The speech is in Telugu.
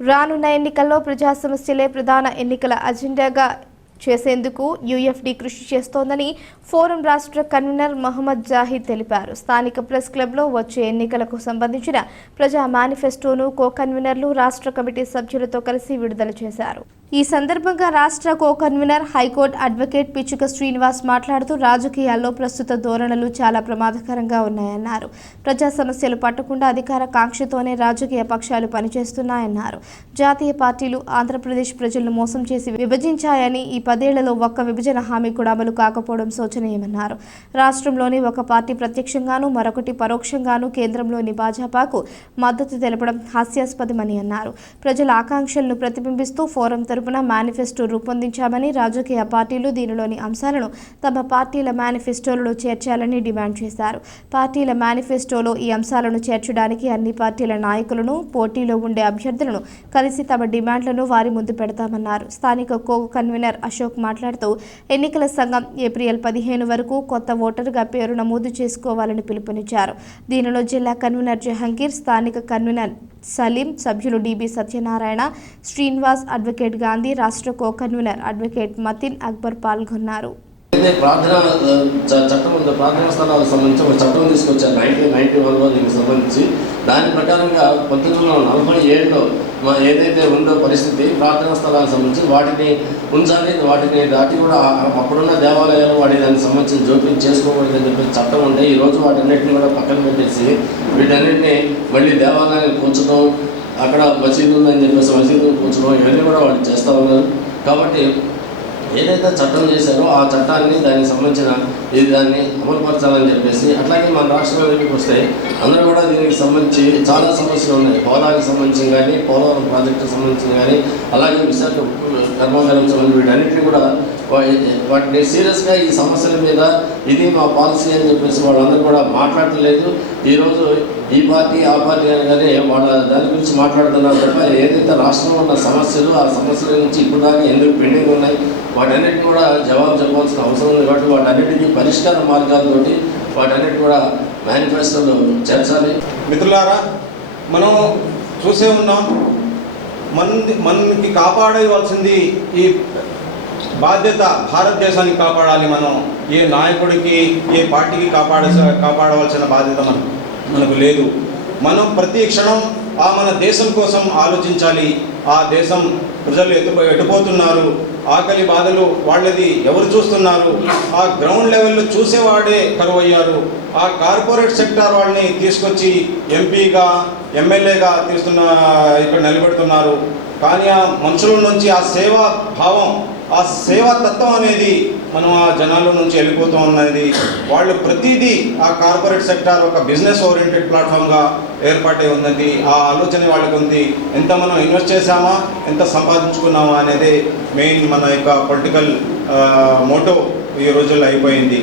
రానున్న ఎన్నికల్లో ప్రజా సమస్యలే ప్రధాన ఎన్నికల అజెండాగా చేసేందుకు యుఎఫ్డి కృషి చేస్తోందని ఫోరం రాష్ట్ర కన్వీనర్ మహమ్మద్ జాహిద్ తెలిపారు. స్థానిక ప్రెస్ క్లబ్లో వచ్చే ఎన్నికలకు సంబంధించిన ప్రజా మేనిఫెస్టోను కో కన్వీనర్లు రాష్ట్ర కమిటీ సభ్యులతో కలిసి విడుదల చేశారు. ఈ సందర్భంగా రాష్ట్ర కో కన్వీనర్ హైకోర్టు అడ్వకేట్ పిచ్చుక శ్రీనివాస్ మాట్లాడుతూ రాజకీయాల్లో ప్రస్తుత ధోరణులు చాలా ప్రమాదకరంగా ఉన్నాయన్నారు. ప్రజా సమస్యలు పట్టకుండా అధికార కాంక్షతోనే రాజకీయ పక్షాలు పనిచేస్తున్నాయన్నారు. జాతీయ పార్టీలు ఆంధ్రప్రదేశ్ ప్రజలను మోసం చేసి విభజించాయని ఈ పదేళ్ళలో ఒక్క విభజన హామీ కూడా అమలు కాకపోవడం శోచనీయమన్నారు. రాష్ట్రంలోని ఒక పార్టీ ప్రత్యక్షంగానూ మరొకటి పరోక్షంగానూ కేంద్రంలోని భాజపాకు మద్దతు తెలపడం హాస్యాస్పదమని అన్నారు. ప్రజల ఆకాంక్షలను ప్రతిబింబిస్తూ ఫోరం తరపున మేనిఫెస్టో రూపొందించామని రాజకీయ పార్టీలు దీనిలోని అంశాలను తమ పార్టీల మేనిఫెస్టోలలో చేర్చాలని డిమాండ్ చేశారు. పార్టీల మేనిఫెస్టోలో ఈ అంశాలను చేర్చడానికి అన్ని పార్టీల నాయకులను పోటీలో ఉండే అభ్యర్థులను కలిసి తమ డిమాండ్లను వారి ముందు పెడతామన్నారు. స్థానిక కో కన్వీనర్ అశోక్ మాట్లాడుతూ ఎన్నికల సంఘం ఏప్రిల్ పదిహేను వరకు కొత్త ఓటరుగా పేరు నమోదు చేసుకోవాలని పిలుపునిచ్చారు. దీనిలో జిల్లా కన్వీనర్ జహంగీర్ స్థానిక కన్వీనర్ సలీం సభ్యులు డిబి సత్యనారాయణ శ్రీనివాస్ అడ్వకేట్ గాంధీ రాష్ట్ర co convener advocate Matin Akbar పాల్గొన్నారు. అయితే ప్రార్థన చ- చట్టం ఉంది ప్రార్థనా స్థలాలకు సంబంధించి ఒక చట్టం తీసుకొచ్చారు. నైన్టీన్ నైన్టీ వన్లో దీనికి సంబంధించి. దాని ప్రకారంగా పంతొమ్మిది వందల నలభై ఏడులో మా ఏదైతే ఉందో పరిస్థితి ప్రార్థనా స్థలాలకు సంబంధించి వాటిని ఉంచాలి వాటిని దాటి కూడా అప్పుడున్న దేవాలయాలు వాటి దానికి సంబంధించిన జోక్యం చేసుకోకూడదని చెప్పి చట్టం ఉంటే ఈరోజు వాటన్నిటిని కూడా పక్కన పెట్టేసి వీటన్నిటిని మళ్ళీ దేవాలయాన్ని కూర్చడం అక్కడ మసీదు ఉందని చెప్పేసి మసీదు కూర్చడం ఇవన్నీ కూడా వాళ్ళు చేస్తూ ఉన్నారు. కాబట్టి ఏదైతే చట్టం చేశారో ఆ చట్టాన్ని దానికి సంబంధించిన ఇది దాన్ని అమలుపరచాలని చెప్పేసి అట్లాగే మన రాష్ట్రంలోకి వస్తే అందరూ కూడా దీనికి సంబంధించి చాలా సమస్యలు ఉన్నాయి. హోదాకి సంబంధించి కానీ పోలవరం ప్రాజెక్టుకి సంబంధించి కానీ అలాగే విశాఖ కర్మాగారం సంబంధించి వీటన్నిటిని కూడా వాటిని సీరియస్గా ఈ సమస్యల మీద ఇది మా పాలసీ అని చెప్పేసి వాళ్ళందరూ కూడా మాట్లాడలేదు ఈరోజు ఈ పార్టీ ఆ పార్టీ అనగానే వాళ్ళ దాని గురించి మాట్లాడుతున్నారు తప్ప ఏదైతే రాష్ట్రంలో ఉన్న సమస్యలు ఆ సమస్యల నుంచి ఇప్పుడు దాకా ఎందుకు పెండింగ్ ఉన్నాయి వాటన్నిటి కూడా జవాబు చెప్పాల్సిన అవసరం ఉంది కాబట్టి వాటన్నిటికీ పరిష్కార మార్గాలతోటి వాటన్నిటి కూడా మేనిఫెస్టోలో చేర్చాలి. మిత్రులారా మనం చూసే ఉన్నాం మన మనకి కాపాడవలసింది ఈ బాధ్యత భారతదేశాన్ని కాపాడాలి మనం ఏ నాయకుడికి ఏ పార్టీకి కాపాడ కాపాడవలసిన బాధ్యత మనం. మనకు లేదు. మనం ప్రతి క్షణం ఆ మన దేశం కోసం ఆలోచించాలి. ఆ దేశం ప్రజలు ఎటు ఎటుపోతున్నారు? ఆకలి బాధలు వాళ్ళది ఎవరు చూస్తున్నారు? ఆ గ్రౌండ్ లెవెల్లో చూసేవాడే కరువు అయ్యారు ఆ కార్పొరేట్ సెక్టార్ వాళ్ళని తీసుకొచ్చి ఎంపీగా ఎమ్మెల్యేగా తీస్తున్న ఇక్కడ నిలబెడుతున్నారు. కానీ ఆ మనుషుల నుంచి ఆ సేవా భావం ఆ సేవా తత్వం అనేది మనం ఆ జనాల నుంచి వెళ్ళిపోతూ ఉన్నది. వాళ్ళు ప్రతిదీ ఆ కార్పొరేట్ సెక్టార్ ఒక బిజినెస్ ఓరియంటెడ్ ప్లాట్ఫామ్గా ఏర్పాటై ఉన్నది ఆ ఆలోచన వాళ్ళకు ఉంది. ఎంత మనం ఇన్వెస్ట్ చేశామా ఎంత సంపాదించుకున్నామా అనేది మెయిన్ మన యొక్క పొలిటికల్ మోటో ఈ రోజుల్లో అయిపోయింది.